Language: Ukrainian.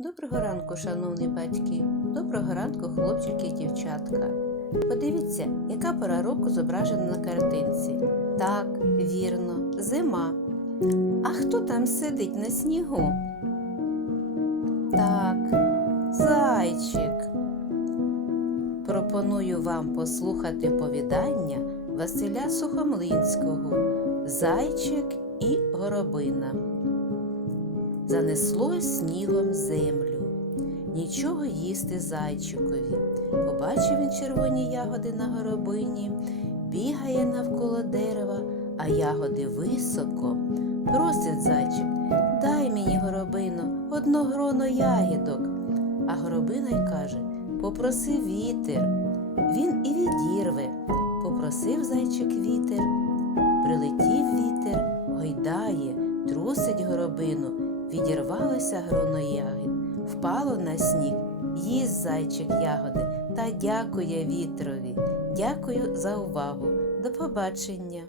Доброго ранку, шановні батьки, доброго ранку, хлопчики і дівчатка. Подивіться, яка пора року зображена на картинці. Так, вірно, зима. А хто там сидить на снігу? Так, зайчик. Пропоную вам послухати повідання Василя Сухомлинського Зайчик і горобина. Занесло снігом землю. Нічого їсти зайчикові. Побачив він червоні ягоди на горобині, бігає навколо дерева, а ягоди високо. Просить зайчик, дай мені горобино, одно ягідок. А горобина й каже Попроси вітер. Він і відірве. Попросив зайчик вітер. Прилетів вітер, гойдає, трусить горобину, відірвалося гроно ягід, впало на сніг, їсть зайчик ягоди та дякує вітрові. Дякую за увагу. До побачення!